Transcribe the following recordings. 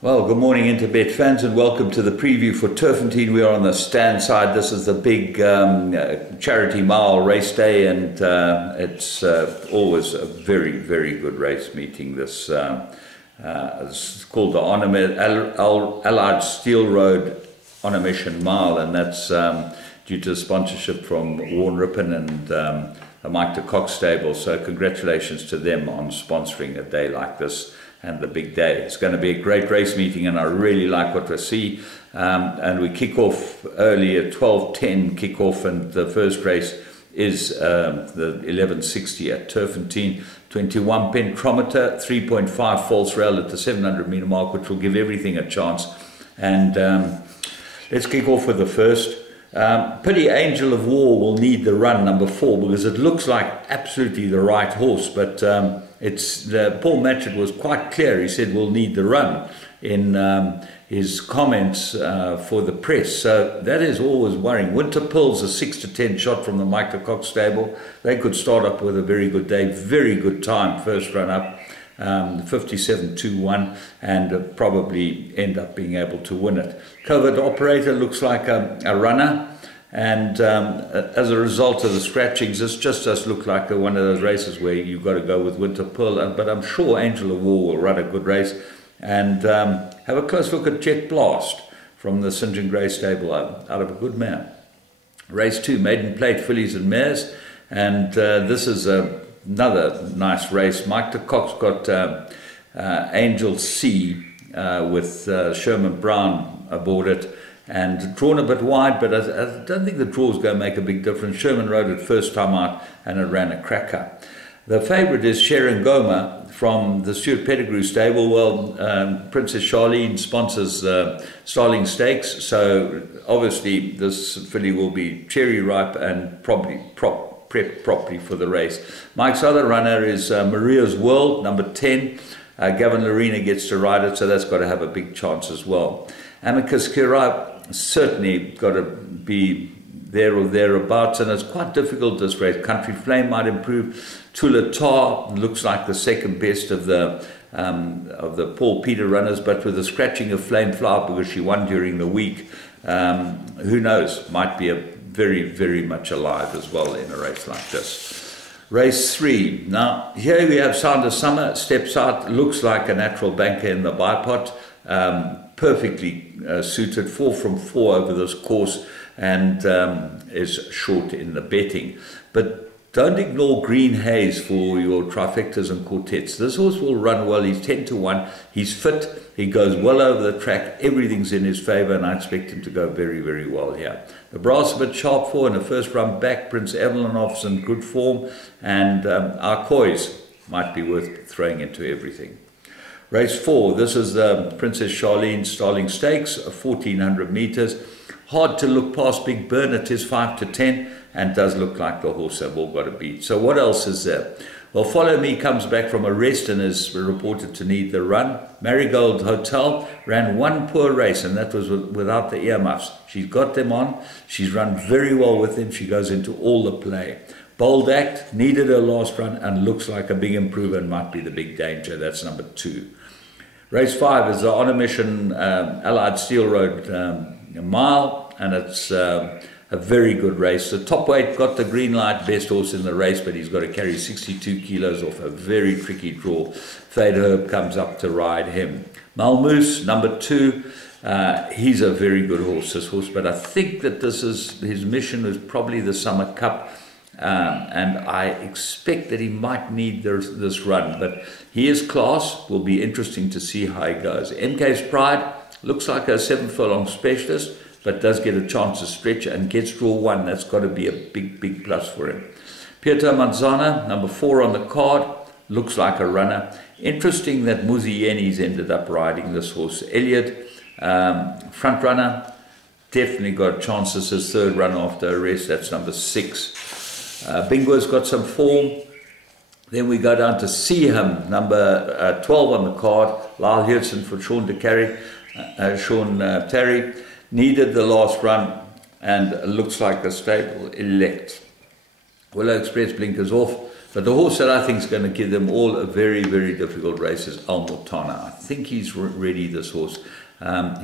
Well, good morning Interbet fans and welcome to the preview for Turffontein. We are on the stand side. This is the big charity mile race day, and it's always a very, very good race meeting. This it's called the Allied Steel Road on a Mission Mile, and that's due to sponsorship from Warren Rippon and the Mike de Kock stable. So congratulations to them on sponsoring a day like this and the big day. It's going to be a great race meeting, and I really like what we see. And we kick off early at 12:10 kick-off, and the first race is the 1160 at Turffontein. 21 pentrometer, 3.5 false rail at the 700 meter mark, which will give everything a chance. And let's kick off with the first. Pity Angel of War will need the run, number 4, because it looks like absolutely the right horse, but Paul Matchett was quite clear. He said we'll need the run in his comments for the press, so that is always worrying. Winter Pill's a 6 to 10 shot from the Mike de Kock stable. They could start up with a very good day, very good time, first run up, 57.21, and probably end up being able to win it. Covert Operator looks like a runner, and as a result of the scratchings, this just does look like one of those races where you've got to go with Winter Pearl, but I'm sure Angel of War will run a good race. And have a close look at Jet Blast from the St. John Grey stable, out of a good man. Race 2, Maiden Plate, Fillies and Mares, and this is another nice race. Mike de Kock's got Angel C with Sherman Brown aboard it, and drawn a bit wide, but I don't think the draw is going to make a big difference. Sherman rode it first time out, and it ran a cracker. The favourite is Sharon Goma from the Stuart Pettigrew stable. Well, Princess Charlene sponsors Starling Stakes, so obviously this filly will be cherry ripe and probably prepped properly for the race. Mike's other runner is Maria's World, number 10. Gavin Lorena gets to ride it, so that's got to have a big chance as well. Amicus Curiae certainly got to be there or thereabouts, and it's quite difficult this race. Country Flame might improve. Tula Tar looks like the second best of the Paul Peter runners, but with the scratching of Flame Flower because she won during the week, who knows, might be a very, very much alive as well in a race like this. Race 3. Now, here we have Sound of Summer, steps out, looks like a natural banker in the bipod, perfectly suited, 4 from 4 over this course, and is short in the betting. But don't ignore Green Haze for your trifectas and quartets. This horse will run well. He's 10 to 1. He's fit. He goes well over the track. Everything's in his favour, and I expect him to go very, very well here. The Brass a bit sharp for in the first run back. Prince Evelinov's in good form, and our Kois might be worth throwing into everything. Race 4. This is the Princess Charlene Starling Stakes, 1400 metres. Hard to look past Big Bernard is 5 to 10, and does look like the horse they've all got to beat. So what else is there? Well, Follow Me comes back from a rest and is reported to need the run. Marigold Hotel ran one poor race, and that was without the earmuffs. She's got them on. She's run very well with them. She goes into all the play. Bold Act needed her last run and looks like a big improver and might be the big danger. That's number 2. Race 5 is the On a Mission Allied Steel Road mile, and it's a very good race. The top weight got the green light, best horse in the race, but he's got to carry 62 kilos off a very tricky draw. Fade Herb comes up to ride him. Malmoose, number 2, he's a very good horse, this horse, but I think that this is his mission is probably the Summer Cup, and I expect that he might need this run, but he is class. Will be interesting to see how he goes. MK's Pride looks like a 7 furlong specialist, but does get a chance to stretch and gets draw 1. That's got to be a big, big plus for him. Pietro Manzana, number 4 on the card, looks like a runner. Interesting that Muzieni's ended up riding this horse. Elliot, front runner, definitely got chances. His third run after a rest. That's number 6. Bingo's got some form. Then we go down to See Him, number 12 on the card. Lyle Heerson for Sean Terry. Needed the last run, and looks like the stable elect. Willow Express blinkers off. But the horse that I think is going to give them all a very, very difficult race is Al Mortana. I think he's ready, this horse.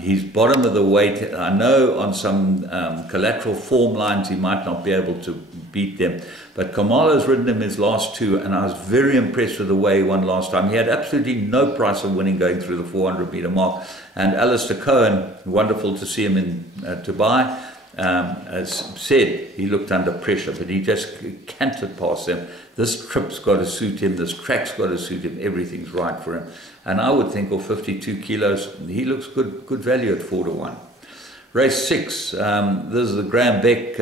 He's bottom of the weight. I know on some collateral form lines he might not be able to beat them. But Kamala's ridden him his last two, and I was very impressed with the way he won last time. He had absolutely no price of winning going through the 400-meter mark. And Alistair Cohen, wonderful to see him in Dubai, as said, he looked under pressure, but he just cantered past them. This trip's got to suit him, this track's got to suit him, everything's right for him. And I would think, of 52 kilos, he looks good value at 4-1. Race 6, this is the Graham Beck,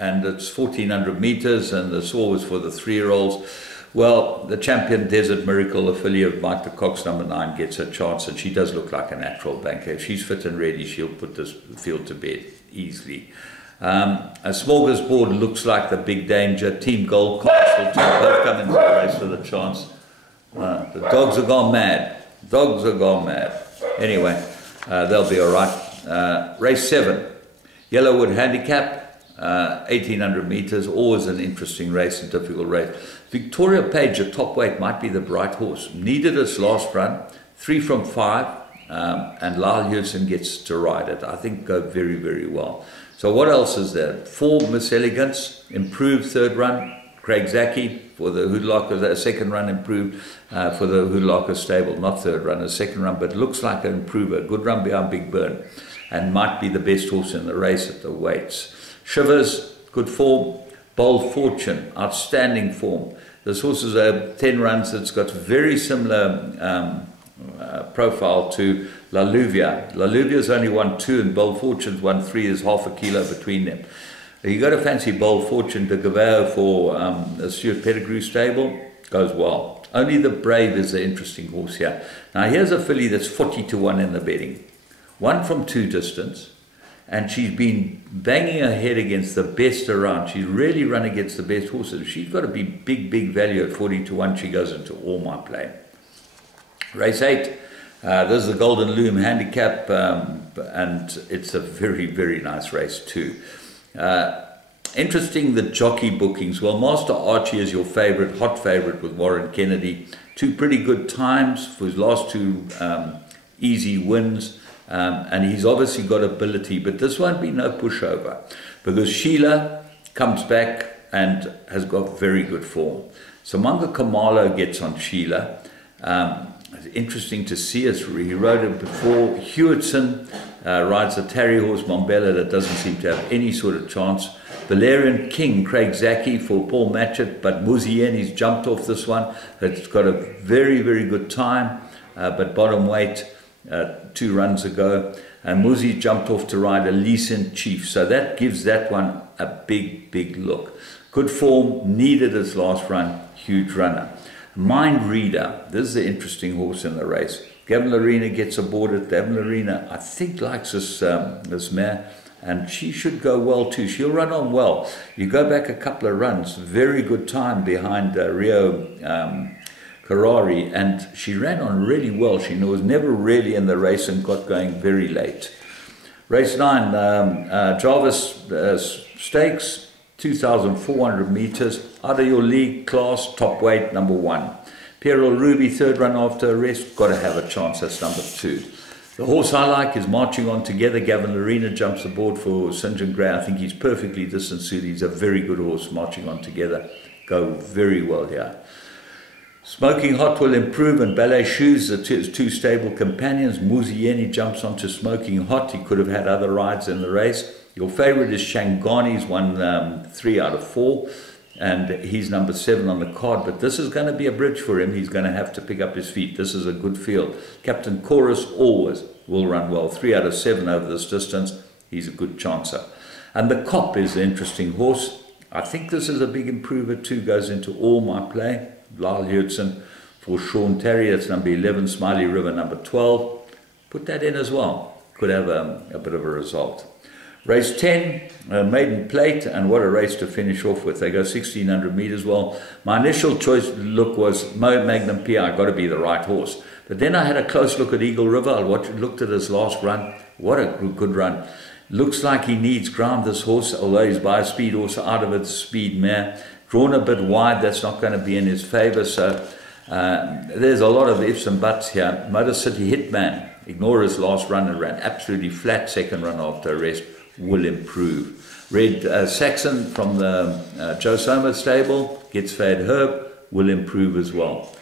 and it's 1400 meters, and the saw was for the 3-year-olds. Well, the champion Desert Miracle, affiliate Mike the Cox, number 9, gets a chance, and she does look like a natural banker. If she's fit and ready, she'll put this field to bed easily. A smorgasbord looks like the big danger. Team Gold Castle, both come into the race for the chance. The dogs have gone mad. Dogs have gone mad. Anyway, they'll be all right. Race 7, Yellowwood Handicap. 1800 meters, always an interesting race, a difficult race. Victoria Page, a top weight, might be the bright horse. Needed its last run, 3 from 5, and Lyle Hewson gets to ride it. I think go very, very well. So what else is there? 4 Miss Elegance, improved 3rd run. Craig Zaki for the Hoodlocker, a 2nd run improved for the Hoodlocker stable, not 3rd run, a 2nd run, but looks like an improver. Good run behind Big Burn, and might be the best horse in the race at the weights. Shivers, good form. Bold Fortune, outstanding form. This horse is 10 runs. It's got very similar profile to La Lluvia. La Lluvia's only won 2 and Bold Fortune's won 3. There's half a kilo between them. You got to fancy Bold Fortune de Gavao for a Stuart Pettigrew stable. Goes well. Only the Brave is the interesting horse here. Now here's a filly that's 40-1 in the betting. 1 from 2 distance. And she's been banging her head against the best around. She's really run against the best horses. She's got to be big, big value at 40-1. She goes into all my play. Race 8. This is the Golden Loom Handicap, and it's a very, very nice race too. Interesting, the jockey bookings. Well, Master Archie is your favorite, hot favorite with Warren Kennedy. 2 pretty good times for his last 2 easy wins. And he's obviously got ability, but this won't be no pushover, because Sheila comes back and has got very good form. So Manga Kamalo gets on Sheila. It's interesting to see us. He rode it before. Hewitson rides a tarry horse, Mombella, that doesn't seem to have any sort of chance. Valerian King, Craig Zaki for Paul Matchett, but Muzieni's jumped off this one. It's got a very, very good time, but bottom weight. 2 runs ago, and Muzi jumped off to ride a Leeson Chief, so that gives that one a big, big look. Good form, needed its last run, huge runner. Mind Reader, this is the interesting horse in the race. Gavin Larena gets aboard it. Gavin Larena, I think, likes this mare, and she should go well too. She'll run on well. You go back a couple of runs, very good time behind Rio Ferrari, and she ran on really well. She was never really in the race and got going very late. Race 9, Jarvis Stakes, 2,400 meters, out of your league class, top weight, number 1. Pierrot Ruby, 3rd run after a rest, got to have a chance, that's number 2. The horse I like is Marching On Together. Gavin Larena jumps aboard for St. John Gray. I think he's perfectly distance suited. He's a very good horse, Marching On Together. Go very well here. Smoking Hot will improve, and Ballet Shoes, the 2 stable companions. Muzieni jumps onto Smoking Hot. He could have had other rides in the race. Your favorite is Shangani's won 3 out of 4, and he's number 7 on the card. But this is going to be a bridge for him. He's going to have to pick up his feet. This is a good field. Captain Chorus always will run well. 3 out of 7 over this distance. He's a good chancer. And the Cop is an interesting horse. I think this is a big improver too. Goes into all my play. Lyle Hewitson for Sean Terry, that's number 11. Smiley River, number 12. Put that in as well. Could have a bit of a result. Race 10, Maiden Plate, and what a race to finish off with. They go 1,600 meters. Well, my initial choice look was Magnum PI, got to be the right horse. But then I had a close look at Eagle River. I looked at his last run. What a good run. Looks like he needs ground, this horse, although he's by a speed horse, out of its speed mare. Drawn a bit wide, that's not going to be in his favour. So there's a lot of ifs and buts here. Motor City Hitman, ignore his last run and ran absolutely flat second run after a rest, will improve. Red Saxon from the Joe Somers stable, gets fed Herb, will improve as well.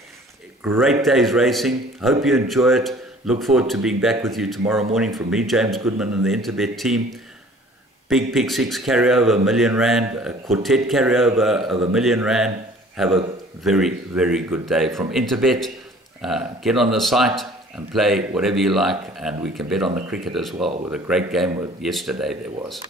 Great day's racing. Hope you enjoy it. Look forward to being back with you tomorrow morning from me, James Goodman, and the Interbet team. Big Pick 6 carryover, R1,000,000. A Quartet carryover of R1,000,000. Have a very, very good day from Interbet. Get on the site and play whatever you like, and we can bet on the cricket as well with a great game yesterday there was.